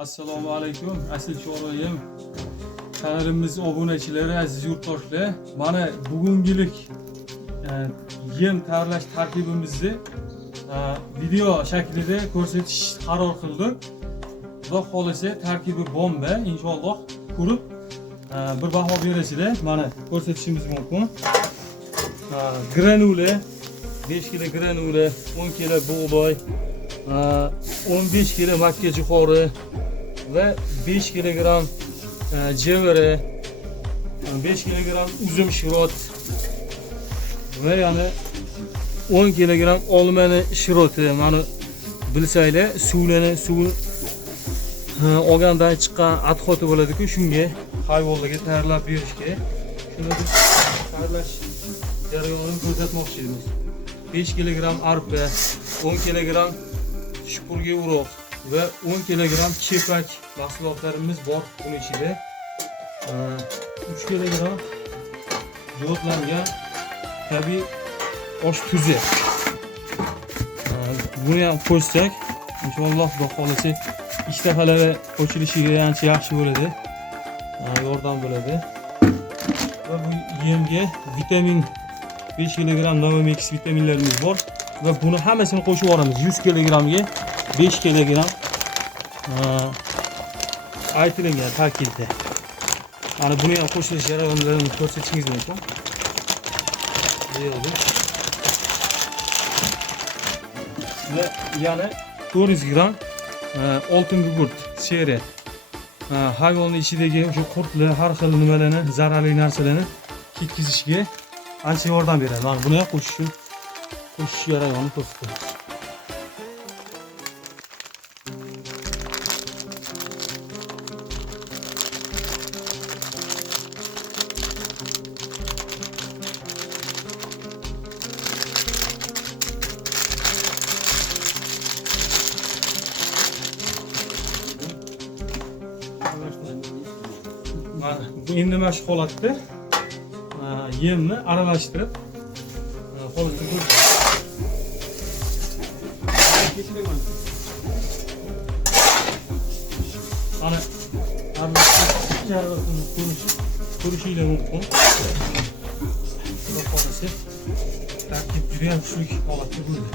Assalomu alaykum, asil chorvoyim. Kanalimiz obunachilari, aziz yurtdoshlar. Mana bugungilik yem tayyorlash tarkibimizni video shaklida ko'rsatish qaror qildik. Xudo xolasa tarkibi bomba, inshaalloh ko'rib bir baho berasizlar. Mana ko'rsatishimiz mumkin. Granula 5 kg granula, 10 kg bug'doy, 15 kg makka jo'xori ve 5 kilogram cevere, 5 kilogram uzum şirot ve yani 10 kilogram olmani shiroti. Mana bilsanglar, suv olgandan chiqqan adxoti bo'ladi-ku, shunga hayvonlarga tayyorlab berishga. Shuni biz tayyorlash jarayonini ko'rsatmoqchimiz. 5 kilogram arpa, 10 kilogram shupurgi urug' ve 10 kilogram kepak mahsulotlarimiz bor bunun ichida. 3 kilogram yodlangan tabiiy osh tuzi. Buni ham qo'shsak, inshaalloh xudo xolasa ishtahalari ochilishiga ancha yaxshi bo'ladi. Yordam bo'ladi. Va bu yemga vitamin 5 kilogram Novamix vitaminlarimiz bor ve buni hammasini qo'shib yuboramiz. 100 kilogramga 5 kilogram aytilgan tarkibda. Mana buni ham qo'shilish jarayonlarini ko'rsatishingiz mumkin. Ve yana 400 gram oltin gugurt seri. Hayvonning ichidagi o'sha qurtlar, har xil nimalarni, zararli narsalarni ketkizishga ancha yordam beradi. Mana buni ham qo'shish jarayonini ko'rsatamiz. Bu endi mana shu holatda yemni aralashtirib holatga mana ko'rishinglar mumkin. Xudo xolasa tarkib juda ham kuchli holatda bo'ldi.